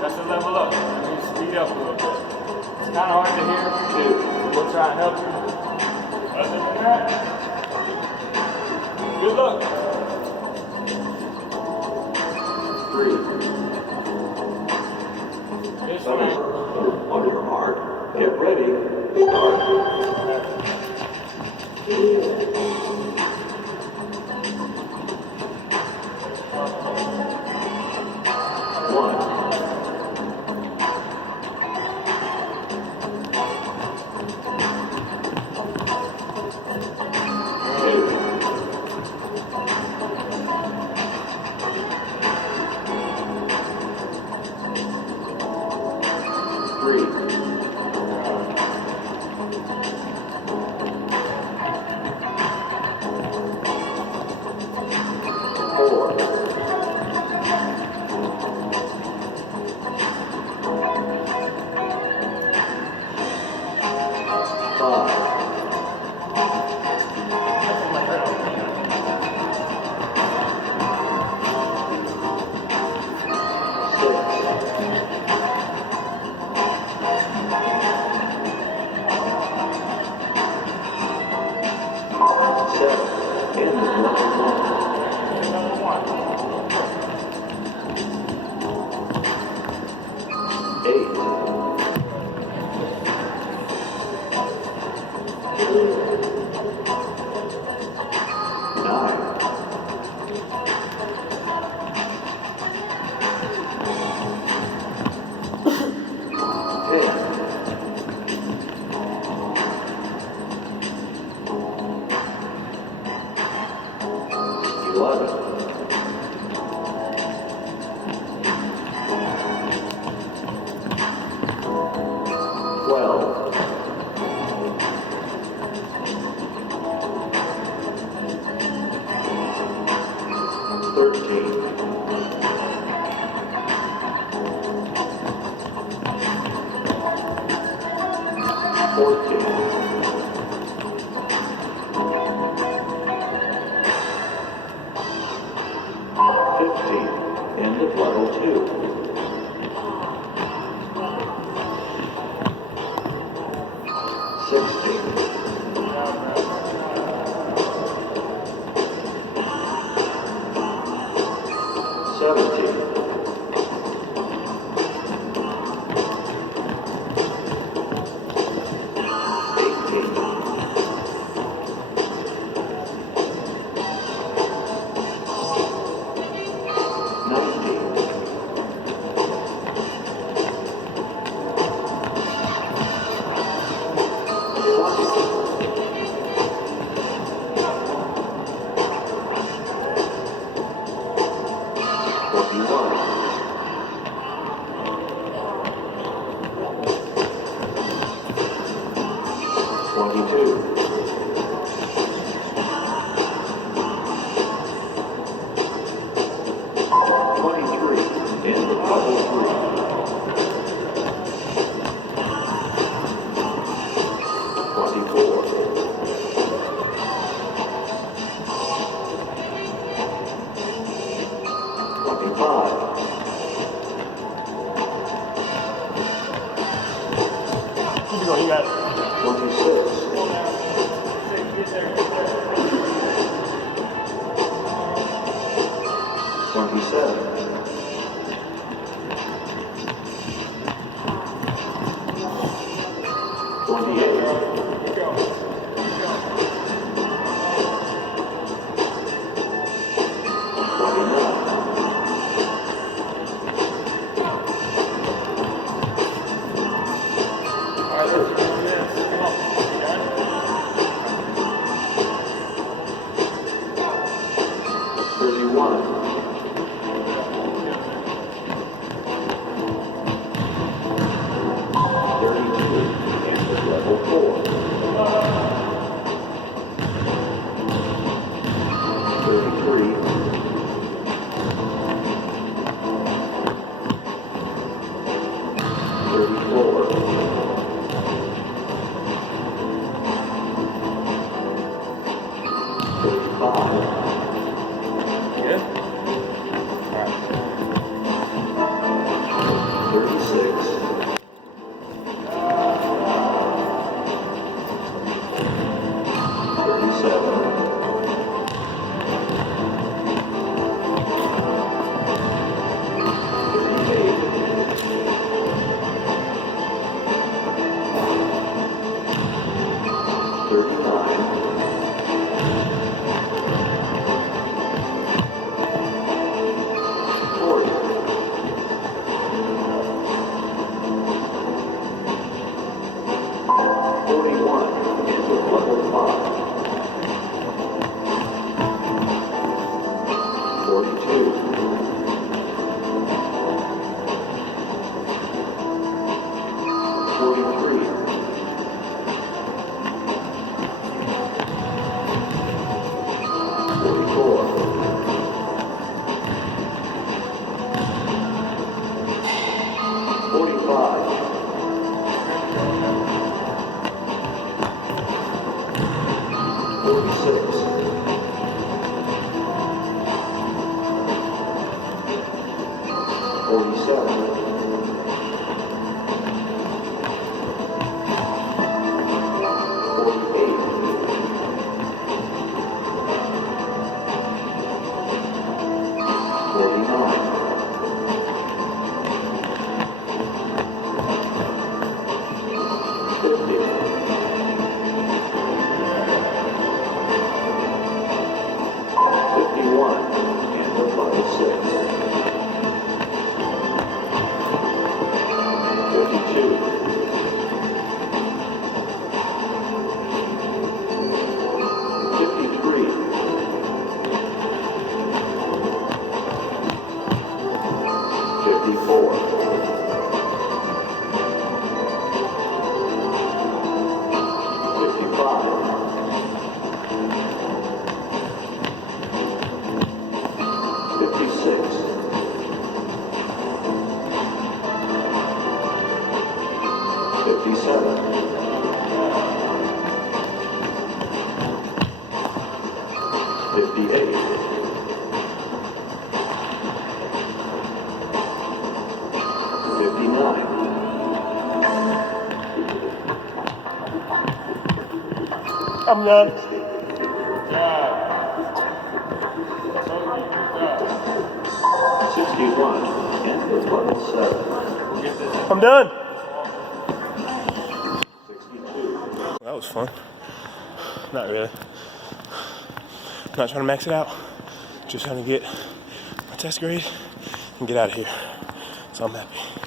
That's the level up. I mean, speed up a little bit. It's kind of hard to hear if you do. We'll try and help you. Other than that, good luck. 3. This Finish. one. On your mark, get ready, start. Level I'm done. Good job. Told you, good job. 61 and with level 7. We'll get this. I'm done. 62. Well, that was fun. Not really. Not trying to max it out. Just trying to get my test grade and get out of here. So I'm happy.